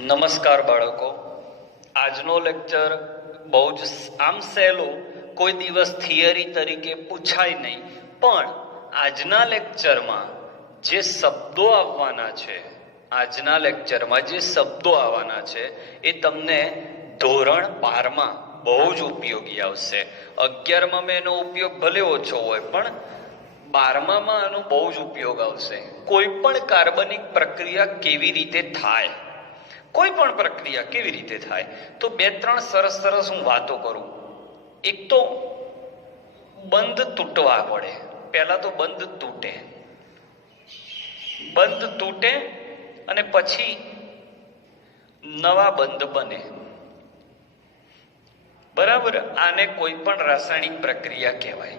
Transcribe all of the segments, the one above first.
નમસ્કાર બાળકો, આજનો લેક્ચર બહુ જ આમ સહેલું, કોઈ દિવસ થિયરી તરીકે પૂછાય નહીં, પણ આજના લેક્ચરમાં જે શબ્દો આવવાના છે એ તમને ધોરણ 12માં બહુ જ ઉપયોગી આવશે. 11માં એનો ઉપયોગ ભલે ઓછો હોય, પણ 12માં આનો બહુ જ ઉપયોગ આવશે. કોઈ પણ કાર્બનિક પ્રક્રિયા કેવી રીતે થાય, તો બે ત્રણ સરસ હું વાતો કરું. એક તો બંધ તૂટવા પડે. પહેલા તો બંધ તૂટે અને પછી નવા બંધ બને. બરાબર, આને કોઈ પણ રાસાયણિક પ્રક્રિયા કહેવાય.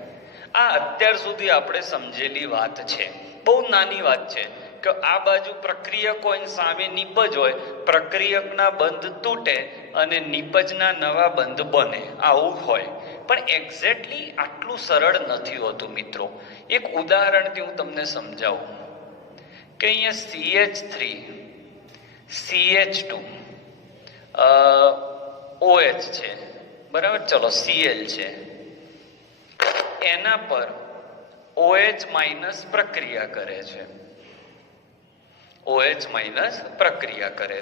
આ અત્યાર સુધી આપણે સમજેલી વાત છે, બહુ નાની વાત છે કે આ બાજુ પ્રક્રિયક હોય ને સામે નિપજ હોય, પ્રક્રિયકના બંધ તૂટે અને નિપજના નવા બંધ બને, આવું હોય. પણ એક્ઝેક્ટલી આટલું સરળ નથી હોતું મિત્રો. એક ઉદાહરણથી હું તમને સમજાવું કે અહીંયા CH3 CH2 OH છે, બરાબર. ચલો, Cl છે, એના પર OH માઇનસ પ્રક્રિયા કરે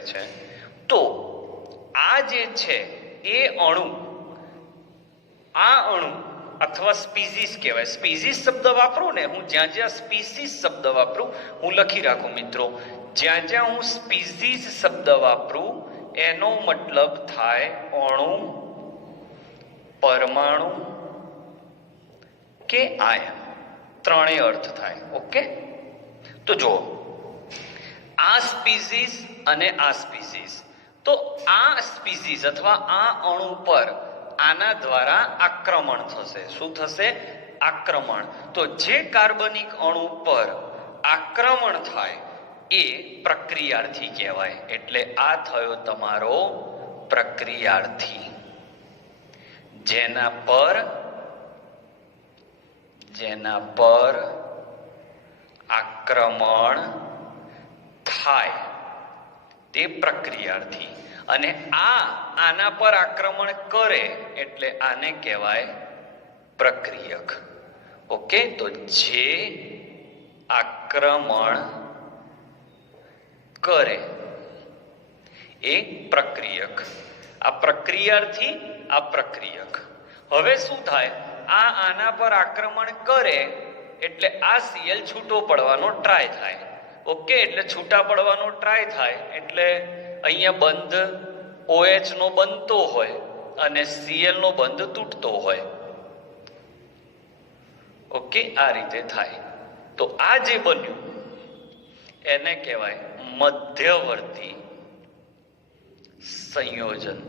છે. તો આ જે છે એ અણુ અથવા સ્પીસીસ કહેવાય. સ્પીસીસ શબ્દ વાપરું ને હું, જ્યાં સ્પીસીસ શબ્દ વાપરું હું લખી રાખું મિત્રો. જ્યાં હું સ્પીસીસ શબ્દ વાપરું એનો મતલબ થાય અણુ, પરમાણુ કે આયન, ત્રણેય અર્થ થાય. ઓકે, તો જો આ સ્પીસીસ અને આ સ્પીસીસ, તો આ સ્પીસીસ અથવા આ અણુ પર આના દ્વારા આક્રમણ થશે. શું થશે? આક્રમણ. તો જે કાર્બનિક અણુ પર આક્રમણ થાય એ પ્રક્રિયાર્થી કહેવાય. એટલે આ થયો તમારો પ્રક્રિયાર્થી. જેના પર આક્રમણ થાય તે પ્રક્રિયાર્થી. અને આના પર આક્રમણ કરે એટલે આને કહેવાય પ્રક્રિયક. ઓકે, તો જે આક્રમણ કરે એ પ્રક્રિયક, આ પ્રક્રિયાર્થી, આ પ્રક્રિયક. હવે શું થાય? આના પર આક્રમણ કરે એટલે આ Cl છૂટો પડવાનો ટ્રાય થાય. ઓકે, એટલે છૂટા પડવાનો ટ્રાય થાય એટલે અહીંયા બંધ OH નો બનતો હોય અને Cl નો બંધ તૂટતો હોય. ઓકે, આ રીતે થાય. તો આ જે બન્યું એને કહેવાય મધ્યવર્તી સંયોજન.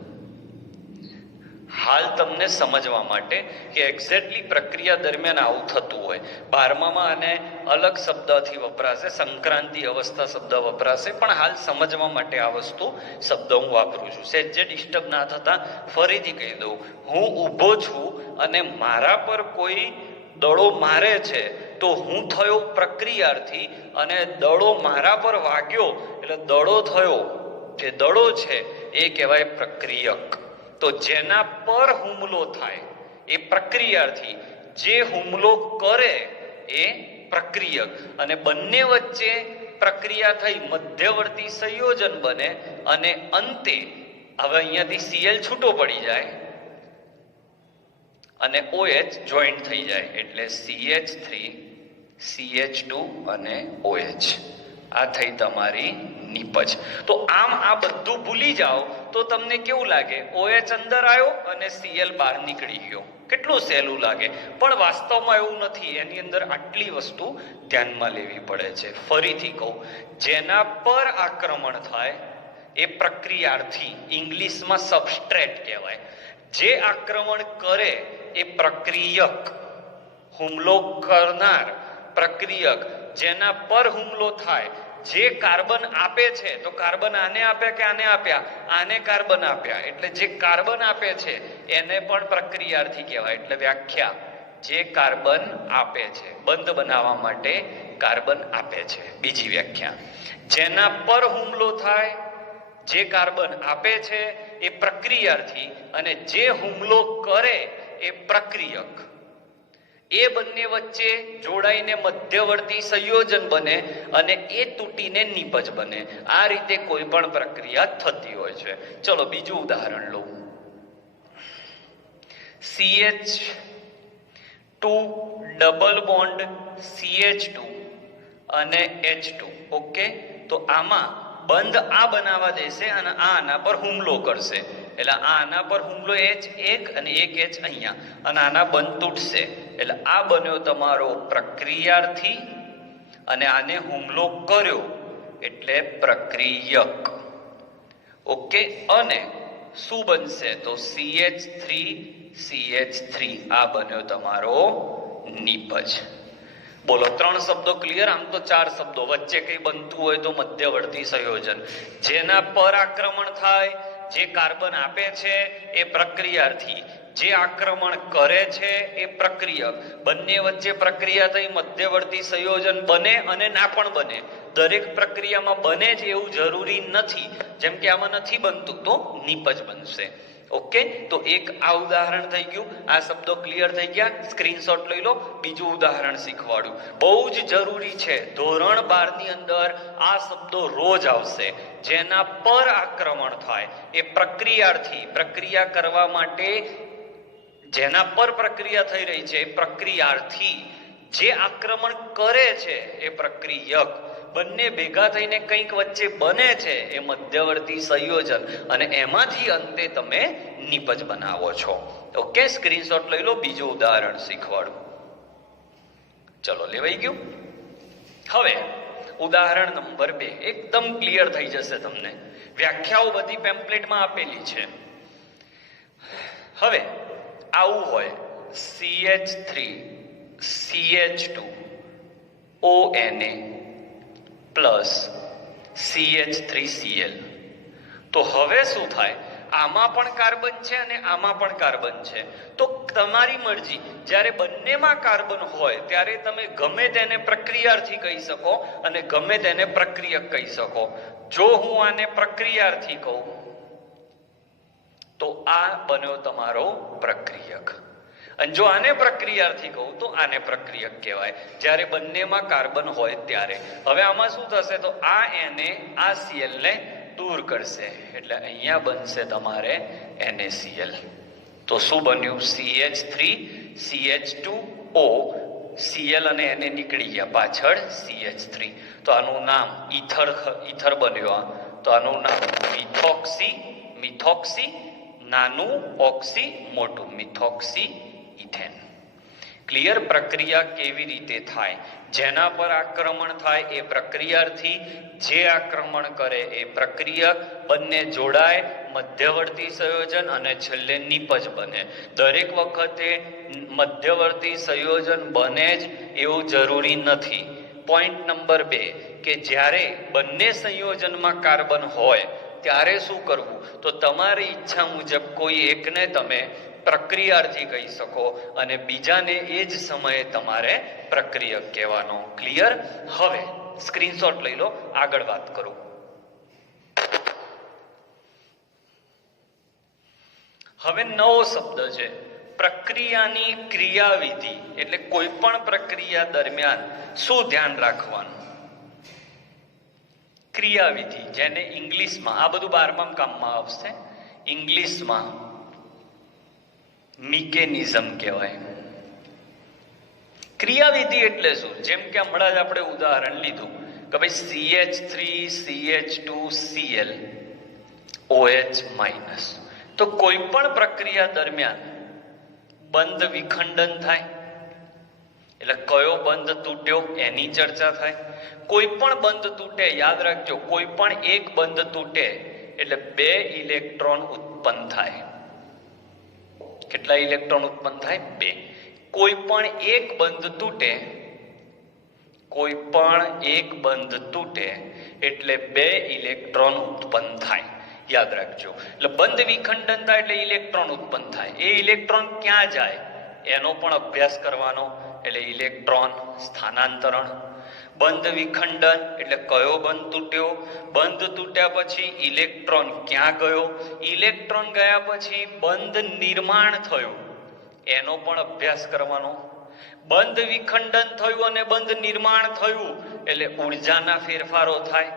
હાલ તમને સમજવા માટે કે એક્ઝેક્ટલી પ્રક્રિયા દરમિયાન આવું થતું હોય. 12માં આને અલગ શબ્દથી વપરાશે, સંક્રાંતિ અવસ્થા શબ્દ વપરાશે, પણ હાલ સમજવા માટે આ શબ્દ હું વાપરું છું. જે ડિસ્ટર્બ ના થતા ફરીથી કહી દઉં. હું ઊભો છું અને મારા પર કોઈ દડો મારે છે, તો હું થયો પ્રક્રિયાર્થી અને દડો મારા પર વાગ્યો એટલે દડો થયો. જે દડો છે એ કહેવાય પ્રક્રિયક. તો જેના પર હુમલો થાય એ પ્રક્રિયાર્થી, જે હુમલો કરે એ પ્રક્રિયક. અને બંને વચ્ચે પ્રક્રિયા થઈ મધ્યવર્તી સંયોજન બને અને અંતે હવે અહીંયાથી Cl છૂટો પડી જાય અને OH જોઈન્ટ થઈ જાય એટલે CH3 CH2 અને OH. આ થઈ તમારી નિપજ. તો આમ આ બધું ભૂલી જાઓ તો તમને કેવું લાગે? OH અંદર આવ્યો અને Cl બહાર નીકળી ગયો. કેટલું સહેલું લાગે, પણ વાસ્તવમાં એવું નથી. એની અંદર આટલી વસ્તુ ધ્યાનમાં લેવી પડે છે. ફરીથી કહું, જેના પર આક્રમણ થાય એ પ્રક્રિયાર્થી, ઇંગ્લિશમાં સબસ્ટ્રેટ કહેવાય. જે આક્રમણ કરે એ પ્રક્રિયક, હુમલો કરનાર પ્રક્રિયક. જેના પર હુમલો થાય, જે કાર્બન આપે છે, તો કાર્બન આને આપ્યા કે આને આપ્યા? આને કાર્બન આપ્યા. એટલે જે કાર્બન આપે છે એને પણ પ્રક્રિયાર્થી કહેવાય. એટલે વ્યાખ્યા, જે કાર્બન આપે છે, બંધ બનાવવા માટે કાર્બન આપે છે. બીજી વ્યાખ્યા, જેના પર હુમલો થાય જે કાર્બન આપે છે એ પ્રક્રિયાર્થી અને જે હુમલો કરે એ પ્રક્રિયક. એ બંને વચ્ચે જોડાઈને મધ્યવર્તી સંયોજન બને અને એ તૂટીને નિપજ બને. આ રીતે કોઈ પણ પ્રક્રિયા થતી હોય છે. ચલો બીજું ઉદાહરણ લો. CH2 ડબલ બોન્ડ CH2 અને H2. ઓકે, તો આમાં બંધ આ બનાવવા દેશે અને આ આના પર હુમલો કરશે. એટલે આના પર હુમલો H એક અને એક H અહીંયા, અને આના બંધ તૂટશે. એટલે આ બન્યો તમારો પ્રક્રિયાર્થી અને આને હુમલો કર્યો એટલે પ્રક્રિયક. ઓકે, અને શું બનશે? તો CH3 આ બન્યો તમારો નિપજ. બોલો, 3 શબ્દો ક્લિયર? આમ તો 4 શબ્દો. વચ્ચે કઈ બનતું હોય તો મધ્યવર્તી સંયોજન. જેના પર આક્રમણ થાય, જે કાર્બન આપે છે એ પ્રક્રિયાર્થી, જે આક્રમણ કરે છે એ પ્રક્રિયક. બંને વચ્ચે પ્રક્રિયા થઈ મધ્યવર્તી સંયોજન બને અને ના પણ બને. દરેક પ્રક્રિયામાં બને જ એવું જરૂરી નથી. જેમ કે આમાં નથી બનતું તો નિપજ બનશે. ઓકે, તો એક આ ઉદાહરણ થઈ ગયું. આ શબ્દો ક્લિયર થઈ ગયા. સ્ક્રીનશોટ લઈ લો. બીજું ઉદાહરણ શીખવાડું. બહુ જ જરૂરી છે. ધોરણ 12 ની અંદર આ શબ્દો રોજ આવશે. જેના પર આક્રમણ થાય એ પ્રક્રિયાર્થી, પ્રક્રિયા કરવા માટે જેના પર પ્રક્રિયા થઈ રહી છે એ પ્રક્રિયાર્થી, જે આક્રમણ કરે છે એ પ્રક્રિયક. બંને ભેગા થઈને કંઈક વચ્ચે બને છે એ મધ્યવર્તી સંયોજન, અને એમાંથી અંતે તમે નિપજ બનાવો છો. ઓકે, સ્ક્રીનશોટ લઈ લો. બીજું ઉદાહરણ શીખવાડું. ચલો, લેવાઈ ગયું. હવે ઉદાહરણ નંબર 2 એકદમ ક્લિયર થઈ જશે તમને. વ્યાખ્યાઓ બધી પેમ્પલેટમાં આપેલી છે. હવે આવું હોય CH3 CH2 ONA plus CH3Cl. તો હવે શું થાય? આમાં પણ કાર્બન છે અને આમાં પણ કાર્બન છે. તો તમારી મરજી. જ્યારે બંનેમાં કાર્બન હોય ત્યારે તમે ગમે તેને પ્રક્રિયાર્થી કહી શકો અને ગમે તેને પ્રક્રિયક કહી શકો. જો હું આને પ્રક્રિયાર્થી કહું તો આ બન્યો તમારો પ્રક્રિયક, અને જો આને પ્રક્રિયાર્થી કહું તો આને પ્રક્રિયક કહેવાય. જ્યારે બંનેમાં કાર્બન હોય ત્યારે. હવે આમાં શું થશે? તો આ એને આ Cl ને દૂર કરશે એટલે અહીંયા બનશે તમારે NaCl. તો શું બન્યું? CH3 CH2O. Cl અને Na નીકળી ગયા, પાછળ CH3. તો આનું નામ ઈથર બન્યો. તો આનું નામ મિથોક્સી, નાનું ઓક્સી, મોટું મિથોક્સી ઇથેન. ક્લિયર? પ્રક્રિયા કેવી રીતે થાય? જેના પર આક્રમણ થાય એ પ્રક્રિયાર્થી, જે આક્રમણ કરે એ પ્રક્રિયક. બંને જોડાય, મધ્યવર્તી સંયોજન અને છેલ્લે નિપજ બને. દરેક વખતે મધ્યવર્તી સંયોજન બને જ એવું જરૂરી નથી. પોઈન્ટ નંબર 2 કે જ્યારે બંને સંયોજનમાં કાર્બન હોય ત્યારે શું કરવું? તો તમારી ઈચ્છા મુજબ કોઈ એકને તમે પ્રક્રિયાર્થી કહી શકો અને બીજાને એ જ સમયે તમારે પ્રક્રિયક કહેવાનો. ક્લિયર? હવે સ્ક્રીનશોટ લઈ લો. આગળ વાત કરું. હવે નવો શબ્દ છે પ્રક્રિયાની ક્રિયાવિધિ. એટલે કોઈ પણ પ્રક્રિયા દરમિયાન શું ધ્યાન રાખવાનું? ક્રિયાવિધિ, જેને ઇંગ્લિશમાં, આ બધું 12મા કામમાં આવશે, ઇંગ્લિશમાં મિકેનિઝમ કહેવાય. ક્રિયાવિધિ એટલે શું? જેમ કે હમણાં જ આપણે ઉદાહરણ લીધું કે ભાઈ CH3 CH2Cl OH-. તો કોઈ પણ પ્રક્રિયા દરમિયાન બંધ વિખંડન થાય એટલે કયો બંધ તૂટ્યો એની ચર્ચા થાય. કોઈ પણ બંધ તૂટે, યાદ રાખજો, કોઈ પણ એક બંધ તૂટે એટલે 2 ઇલેક્ટ્રોન ઉત્પન્ન થાય. કેટલા ઇલેક્ટ્રોન ઉત્પન્ન થાય? 2. કોઈ પણ એક બંધ તૂટે, કોઈ પણ એક બંધ તૂટે એટલે 2 ઇલેક્ટ્રોન ઉત્પન્ન થાય. યાદ રાખજો. એટલે બંધ વિખંડન થાય એટલે ઇલેક્ટ્રોન ઉત્પન્ન થાય. એ ઇલેક્ટ્રોન ક્યાં જાય એનો પણ અભ્યાસ કરવાનો. એટલે ઇલેક્ટ્રોન સ્થાનાંતરણ. બંધ વિખંડન એટલે કયો બંધ તૂટ્યો, બંધ તૂટ્યા પછી ઇલેક્ટ્રોન ક્યાં ગયો, ઇલેક્ટ્રોન ગયા પછી બંધ નિર્માણ થયું એનો પણ અભ્યાસ કરવાનો. બંધ વિખંડન થયું અને બંધ નિર્માણ થયું એટલે ઉર્જાના ફેરફારો થાય.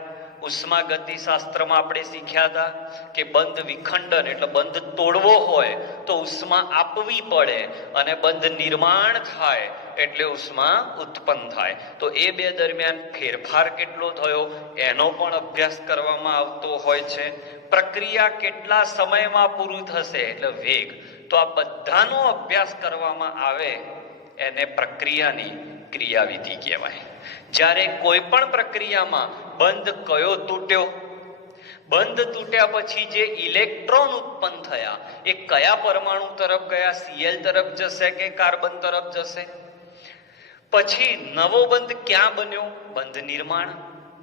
ઉષ્મા ગતિશાસ્ત્રમાં આપણે શીખ્યા હતા કે બંધ વિખંડન એટલે બંધ તોડવો હોય તો ઉષ્મા આપવી પડે અને બંધ નિર્માણ થાય એટલે ઉષ્મા ઉત્પન્ન થાય. તો એ બે દરમિયાન ફેરફાર કેટલો થયો એનો પણ અભ્યાસ કરવામાં આવતો હોય છે. પ્રક્રિયા કેટલા સમયમાં પૂરું થશે એટલે વેગ. તો આ બધાનો અભ્યાસ કરવામાં આવે એને પ્રક્રિયાની ક્રિયાવિધિ કહેવાય. જ્યારે કોઈ પણ પ્રક્રિયામાં બંધ કયો તૂટ્યો, બંધ તૂટ્યા પછી જે ઇલેક્ટ્રોન ઉત્પન્ન થયા એ કયા પરમાણુ તરફ ગયા, Cl તરફ જશે કે કાર્બન તરફ જશે. પછી નવો બંધ ક્યાં બન્યો, બંધ નિર્માણ.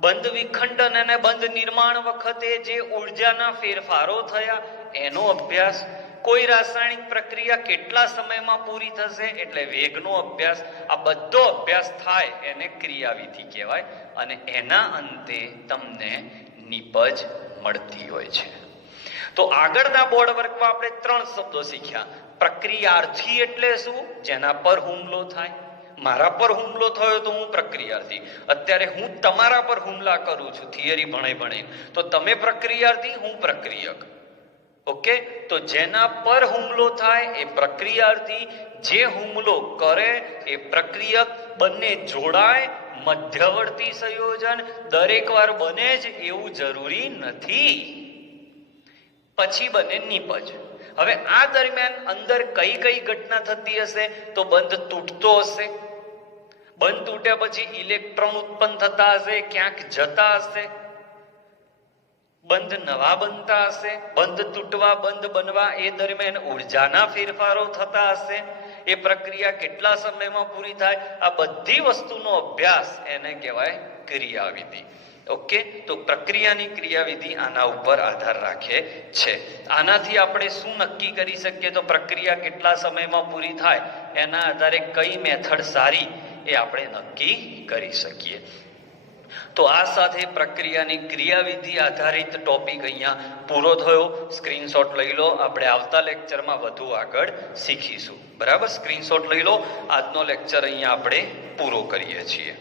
બંધ વિખંડન અને બંધ નિર્માણ વખતે જે ઉર્જાના ફેરફારો થયા એનો અભ્યાસ. કોઈ રાસાયણિક પ્રક્રિયા કેટલા સમયમાં પૂરી થશે એટલે વેગનો અભ્યાસ. આ બધો અભ્યાસ થાય એને ક્રિયાવિધિ કહેવાય અને એના અંતે તમને નિપજ મળતી હોય છે. તો આગળના બોર્ડ વર્કમાં આપણે 3 શબ્દો શીખ્યા. પ્રક્રિયાર્થી એટલે શું, જેના પર હુમલો થાય. મારા પર હુમલો થયો તો હું પ્રક્રિયાર્થી. અત્યારે હું તમારા પર હુમલા કરું છું થિયરી ભણે તો તમે પ્રક્રિયાર્થી, હું પ્રક્રિયક. ઓકે, તો જેના પર હુમલો થાય એ પ્રક્રિયાર્થી, જે હુમલો કરે એ પ્રક્રિયક. બંને જોડાય, મધ્યવર્તી સંયોજન દરેક વાર બને જ એવું જરૂરી નથી. પછી બને નિપજ. હવે આ દરમિયાન અંદર કઈ કઈ ઘટના થતી હશે તો બંધ તૂટતો હશે. બંધ તૂટ્યા પછી ઇલેક્ટ્રોન ઉત્પન્ન થતા હશે, ક્યાંક જતા હશે. બંધ નવા બનતા હશે. બંધ તૂટવા બંધ બનવા એ દરમિયાન ઉર્જાના ફેરફારો થતા હશે. એ પ્રક્રિયા કેટલા સમયમાં પૂરી થાય, આ બધી વસ્તુનો અભ્યાસ એને કહેવાય ક્રિયાવિધિ. ઓકે, તો પ્રક્રિયાની ક્રિયાવિધિ આના ઉપર આધાર રાખે છે. આનાથી આપણે શું નક્કી કરી શકીએ તો પ્રક્રિયા કેટલા સમયમાં પૂરી થાય એના આધારે કઈ મેથડ સારી એ આપણે નક્કી કરી શકીએ. તો આ સાથે પ્રક્રિયાની ક્રિયાવિધિ આધારિત ટોપિક અહીંયા પૂરો થયો. સ્ક્રીનશોટ લઈ લો, આપણે આવતા લેક્ચરમાં વધુ આગળ શીખીશું. બરાબર, સ્ક્રીનશોટ લઈ લો. આજનો લેક્ચર અહીંયા આપણે પૂરો કરીએ છીએ.